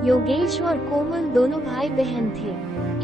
योगेश और कोमल दोनों भाई बहन थे।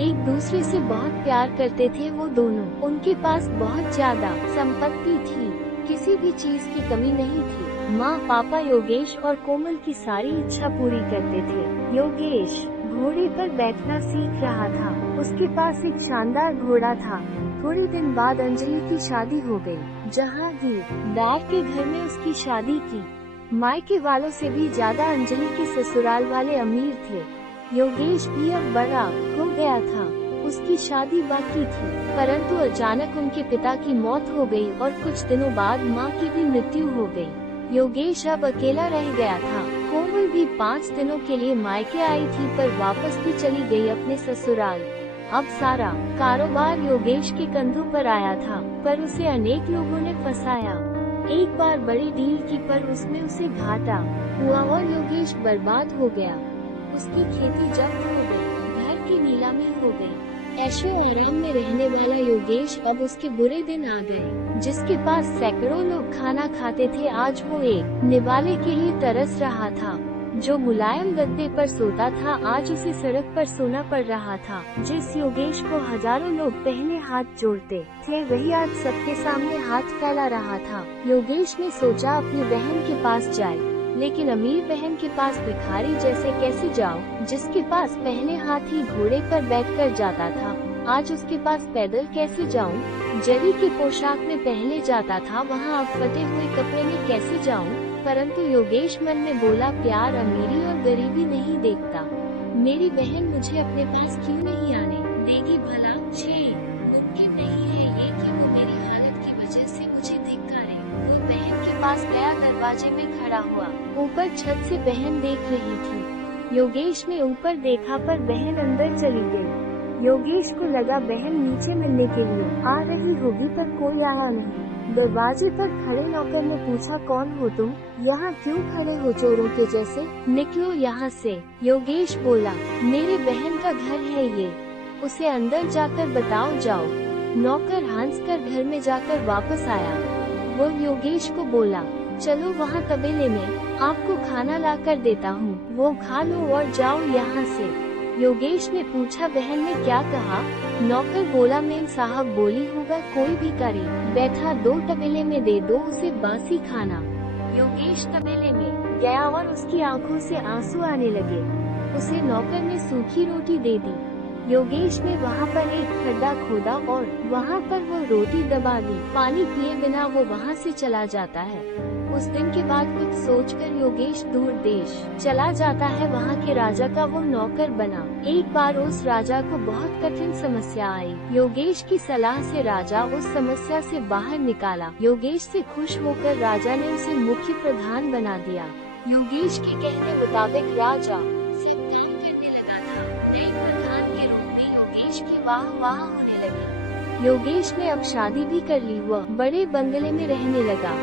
एक दूसरे से बहुत प्यार करते थे वो दोनों। उनके पास बहुत ज्यादा संपत्ति थी, किसी भी चीज की कमी नहीं थी। माँ पापा योगेश और कोमल की सारी इच्छा पूरी करते थे। योगेश घोड़े पर बैठना सीख रहा था। उसके पास एक शानदार घोड़ा था। थोड़े दिन बाद अंजलि की शादी हो गई। जहांगीरदार के घर में उसकी शादी की। मायके वालों से भी ज्यादा अंजलि के ससुराल वाले अमीर थे। योगेश भी अब बड़ा हो गया था। उसकी शादी बाकी थी, परंतु अचानक उनके पिता की मौत हो गई और कुछ दिनों बाद मां की भी मृत्यु हो गई। योगेश अब अकेला रह गया था। कोमल भी 5 दिनों के लिए मायके आई थी, पर वापस भी चली गई अपने ससुराल। अब सारा कारोबार योगेश के कंधों पर आया था, पर उसे अनेक लोगों ने फंसाया। एक बार बड़ी डील की, पर उसमें उसे घाटा हुआ और योगेश बर्बाद हो गया। उसकी खेती जब्त हो गई, घर की नीलामी हो गई। ऐशो आराम में रहने वाला योगेश अब उसके बुरे दिन आ गए। जिसके पास सैकड़ों लोग खाना खाते थे, आज वो एक निवाले के लिए तरस रहा था। जो मुलायम गद्दे पर सोता था, आज उसे सड़क पर सोना पड़ रहा था। जिस योगेश को हजारों लोग पहले हाथ जोड़ते थे, वही आज सबके सामने हाथ फैला रहा था। योगेश ने सोचा अपनी बहन के पास जाए, लेकिन अमीर बहन के पास भिखारी जैसे कैसे जाओ, जिसके पास पहले हाथी घोड़े पर बैठकर जाता था, आज उसके पास पैदल कैसे जाऊं? जरी की पोशाक में पहले जाता था, वहाँ अब फटे हुए कपड़े में कैसे जाऊं? परंतु योगेश मन में बोला, प्यार अमीरी और गरीबी नहीं देखता। मेरी बहन मुझे अपने पास क्यों नहीं आने देगी भला? मुमकिन नहीं है ये कि वो मेरी हालत की वजह से मुझे धिक्कारे। वो बहन के पास गया, दरवाजे में खड़ा हुआ। ऊपर छत से बहन देख रही थी। योगेश ने ऊपर देखा, पर बहन अंदर चली गई। योगेश को लगा बहन नीचे मिलने के लिए आ रही होगी, पर कोई आया नहीं। दरवाजे पर खड़े नौकर ने पूछा, कौन हो तुम? यहाँ क्यों खड़े हो चोरों के जैसे? निकलो यहाँ से। योगेश बोला, मेरे बहन का घर है ये, उसे अंदर जाकर बताओ जाओ। नौकर हंसकर घर में जाकर वापस आया। वो योगेश को बोला, चलो वहाँ तबेले में आपको खाना ला कर देता हूँ, वो खा लो और जाओ यहाँ से। योगेश ने पूछा, बहन ने क्या कहा? नौकर बोला, मेम साहब बोली होगा कोई भी करे बैठा, 2 तबेले में दे दो उसे बासी खाना। योगेश तबेले में गया और उसकी आंखों से आंसू आने लगे। उसे नौकर ने सूखी रोटी दे दी। योगेश ने वहाँ पर एक खड्डा खोदा और वहाँ पर वो रोटी दबा दी। पानी पिए बिना वो वहाँ से चला जाता है। उस दिन के बाद कुछ सोचकर योगेश दूर देश चला जाता है। वहाँ के राजा का वो नौकर बना। एक बार उस राजा को बहुत कठिन समस्या आई। योगेश की सलाह से राजा उस समस्या से बाहर निकाला। योगेश से खुश होकर राजा ने उसे मुख्य प्रधान बना दिया। योगेश के कहने मुताबिक राजा सब काम करने लगा था। नए प्रधान के रूप में योगेश की वाह होने लगी। योगेश ने अब शादी भी कर ली। वह बड़े बंगले में रहने लगा।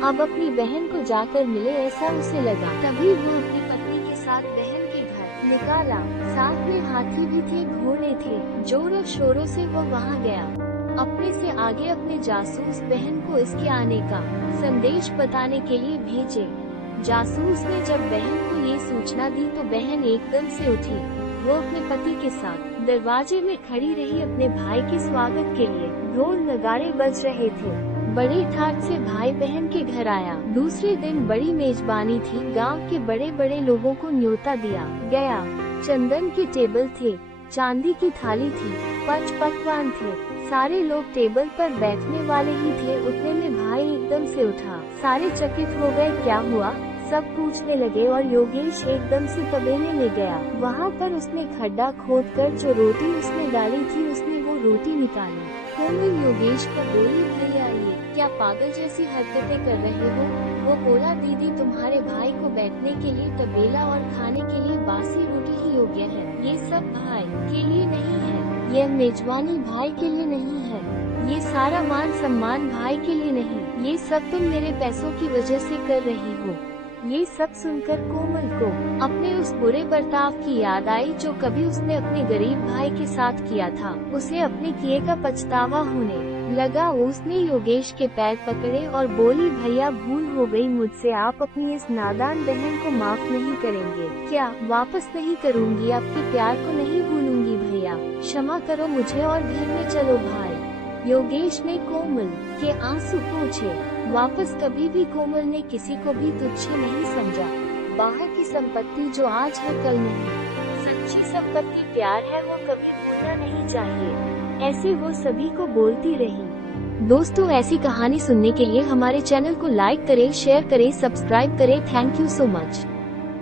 अब अपनी बहन को जाकर मिले ऐसा उसे लगा। तभी वो अपनी पत्नी के साथ बहन के घर निकाला। साथ में हाथी भी थे, घोड़े थे। जोरों शोरों से वो वहाँ गया। अपने से आगे अपने जासूस बहन को इसके आने का संदेश बताने के लिए भेजे। जासूस ने जब बहन को ये सूचना दी तो बहन एकदम से उठी। वो अपने पति के साथ दरवाजे में खड़ी रही अपने भाई के स्वागत के लिए। ढोल नगाड़े बज रहे थे। बड़ी ठाट से भाई बहन के घर आया। दूसरे दिन बड़ी मेजबानी थी। गांव के बड़े बड़े लोगों को न्योता दिया गया। चंदन के टेबल थे, चांदी की थाली थी, पकवान थे। सारे लोग टेबल पर बैठने वाले ही थे। उतने में भाई एकदम से उठा। सारे चकित हो गए, क्या हुआ? सब पूछने लगे और योगेश एकदम से तबेले में गया। वहाँ पर उसने खड्डा खोदकर जो रोटी उसने डाली थी, उसने वो रोटी निकाली। कोमल योगेश को बोली, भैया ये क्या पागल जैसी हरकतें कर रहे हो? वो बोला, दीदी तुम्हारे भाई को बैठने के लिए तबेला और खाने के लिए बासी रोटी ही योग्य है। ये सब भाई के लिए नहीं है। यह मेजबानी भाई के लिए नहीं है। ये सारा मान सम्मान भाई के लिए नहीं। ये सब तुम मेरे पैसों की वजह से कर रही हो। ये सब सुनकर कोमल को अपने उस बुरे बर्ताव की याद आई जो कभी उसने अपने गरीब भाई के साथ किया था। उसे अपने किए का पछतावा होने लगा। उसने योगेश के पैर पकड़े और बोली, भैया भूल हो गई मुझसे, आप अपनी इस नादान बहन को माफ नहीं करेंगे क्या? वापस नहीं करूँगी, आपके प्यार को नहीं भूलूंगी भैया, क्षमा करो मुझे और घर में चलो भाई। योगेश ने कोमल के आंसू पोंछे। वापस कभी भी कोमल ने किसी को भी तुच्छ नहीं समझा। बाहर की संपत्ति जो आज है कल नहीं, सच्ची संपत्ति प्यार है, वो कभी भूलना नहीं चाहिए। ऐसे वो सभी को बोलती रही। दोस्तों, ऐसी कहानी सुनने के लिए हमारे चैनल को लाइक करें, शेयर करें, सब्सक्राइब करें। Thank you so much.